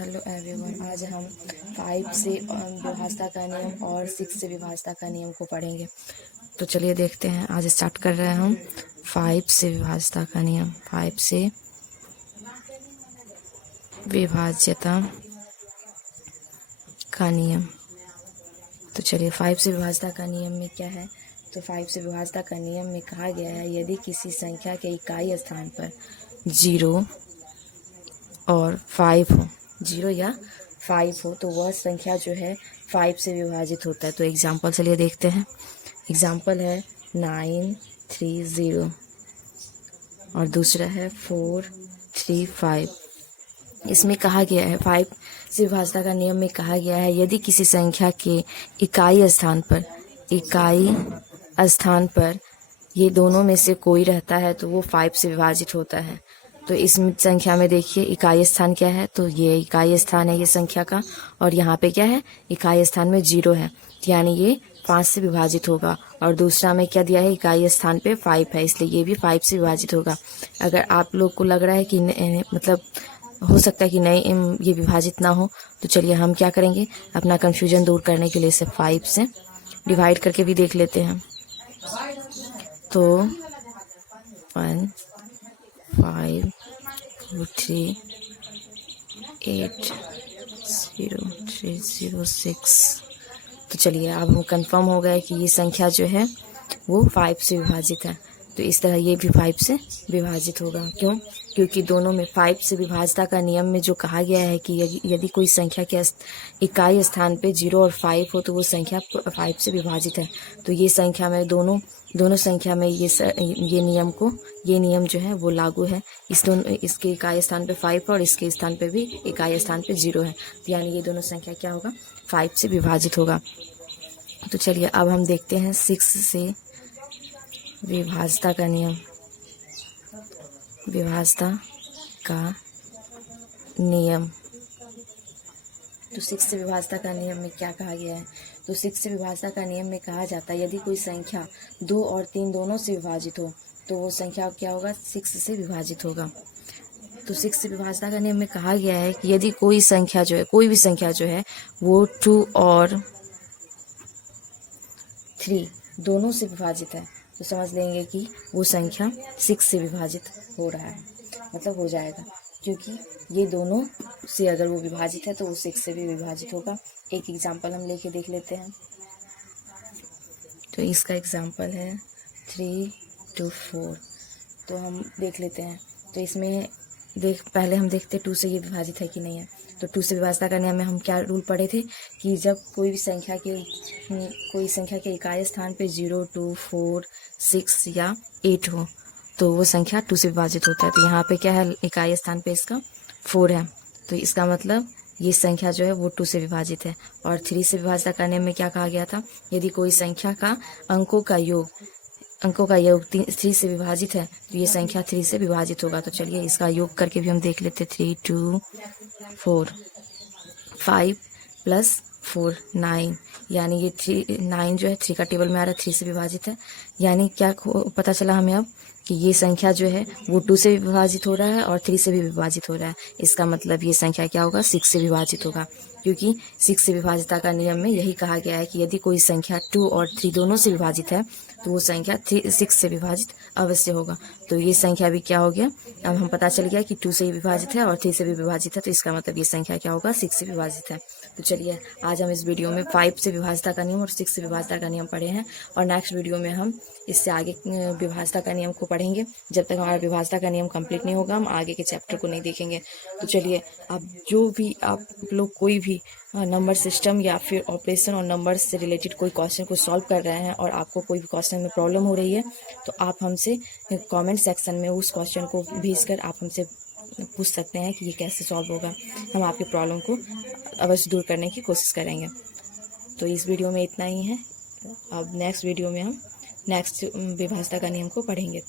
Hello everyone, आज हम 5 से विभाज्यता का नियम और 6 से विभाज्यता का नियम को पढ़ेंगे। तो चलिए देखते हैं। आज स्टार्ट कर रहे हैं हम 5 से विभाज्यता का नियम। 5 से विभाज्यता का नियम। तो चलिए 5 से विभाज्यता का नियम में क्या है। तो 5 से विभाज्यता का नियम में कहा गया है, यदि किसी संख्या के इकाई स्थान पर 0 और 5 हो, 0 या 5 हो, तो वह संख्या जो है 5 से विभाजित होता है। तो एग्जाम्पल चलिए देखते हैं। एग्जाम्पल है 930 और दूसरा है 435। इसमें कहा गया है 5 से विभाज्यता का नियम में कहा गया है, यदि किसी संख्या के इकाई स्थान पर ये दोनों में से कोई रहता है तो वो 5 से विभाजित होता है। तो इस संख्या में देखिए इकाई स्थान क्या है, तो ये इकाई स्थान है ये संख्या का, और यहाँ पे क्या है, इकाई स्थान में 0 है, यानी ये 5 से विभाजित होगा। और दूसरा में क्या दिया है, इकाई स्थान पे 5 है, इसलिए ये भी 5 से विभाजित होगा। अगर आप लोग को लग रहा है कि मतलब हो सकता है कि नहीं ये विभाजित ना हो, तो चलिए हम क्या करेंगे, अपना कन्फ्यूजन दूर करने के लिए इसे 5 से डिवाइड करके भी देख लेते हैं। तो 1 5 4 3 8 0 3 0 6। तो चलिए अब हम कंफर्म हो गए कि ये संख्या जो है वो 5 से विभाजित है। तो इस तरह ये भी 5 से विभाजित होगा। क्यों? क्योंकि दोनों में 5 से विभाज्यता का नियम में जो कहा गया है कि यदि कोई संख्या के इकाई स्थान पे 0 और 5 हो तो वो संख्या 5 से विभाजित है। तो ये संख्या में दोनों संख्या में ये नियम जो है वो लागू है। इसके इकाई स्थान पे 5 है और इसके स्थान पे भी इकाई स्थान पे 0 है, तो यानी ये दोनों संख्या क्या होगा, 5 से विभाजित होगा। तो चलिए अब हम देखते हैं 6 से विभाज्यता का नियम। विभाज्यता का नियम। तो 6 से विभाज्यता का नियम में क्या कहा गया है, तो 6 से विभाज्यता का नियम में कहा जाता है, यदि कोई संख्या 2 और 3 दोनों से विभाजित हो तो वो संख्या क्या होगा, 6 से विभाजित होगा। तो 6 से विभाज्यता का नियम में कहा गया है कि यदि कोई भी संख्या जो है वो 2 और 3 दोनों से विभाजित है, तो समझ लेंगे कि वो संख्या 6 से विभाजित हो रहा है, मतलब हो जाएगा, क्योंकि ये दोनों से अगर वो विभाजित है तो वो 6 से भी विभाजित होगा। एक एग्जांपल हम लेके देख लेते हैं। तो इसका एग्जांपल है 3 to 4। तो हम देख लेते हैं। तो इसमें पहले हम देखते 2 से ये विभाजित है कि नहीं है। तो 2 से विभाज्यता का नियम में हम क्या रूल पढ़े थे कि जब कोई संख्या के इकाई स्थान पे 0 2 4 6 या 8 हो तो वो संख्या 2 से विभाजित होता है। तो यहाँ पे क्या है, इकाई स्थान पे इसका 4 है, तो इसका मतलब ये संख्या जो है वो 2 से विभाजित है। और 3 से विभाज्यता का नियम में क्या कहा गया था, यदि कोई संख्या का अंकों का योग 3 से विभाजित है तो ये संख्या 3 से विभाजित होगा। तो चलिए इसका योग करके भी हम देख लेते। 3 2 4 5 + 4 9, यानी ये 9 जो है 3 का टेबल में आ रहा है, 3 से विभाजित है। यानी क्या पता चला हमें अब कि ये संख्या जो है वो 2 से भी विभाजित हो रहा है और 3 से भी विभाजित हो रहा है। इसका मतलब ये संख्या क्या होगा, 6 से विभाजित होगा, क्योंकि 6 से विभाज्यता का नियम में यही कहा गया है कि यदि कोई संख्या 2 और 3 दोनों से विभाजित है तो वो संख्या 6 से विभाजित अवश्य होगा। तो ये संख्या भी क्या हो गया, अब हम पता चल गया कि 2 से भी विभाजित है और 3 से भी विभाजित है, तो इसका मतलब ये संख्या क्या होगा, 6 से विभाजित है। तो चलिए आज हम इस वीडियो में 5 से विभाज्यता का नियम और 6 से विभाज्यता का नियम पढ़े हैं, और नेक्स्ट वीडियो में हम इससे आगे विभाज्यता का नियम को पढ़ेंगे। जब तक हमारा विभाज्यता का नियम कंप्लीट नहीं होगा हम आगे के चैप्टर को नहीं देखेंगे। तो चलिए आप लोग कोई भी नंबर सिस्टम या फिर ऑपरेशन और नंबर्स से रिलेटेड कोई क्वेश्चन को सॉल्व कर रहे हैं और आपको कोई भी क्वेश्चन में प्रॉब्लम हो रही है, तो आप हमसे कमेंट सेक्शन में उस क्वेश्चन को भेजकर आप हमसे पूछ सकते हैं कि ये कैसे सॉल्व होगा। हम आपकी प्रॉब्लम को अवश्य दूर करने की कोशिश करेंगे। तो इस वीडियो में इतना ही है। अब नेक्स्ट वीडियो में हम नेक्स्ट विभाज्यता का नियम को पढ़ेंगे।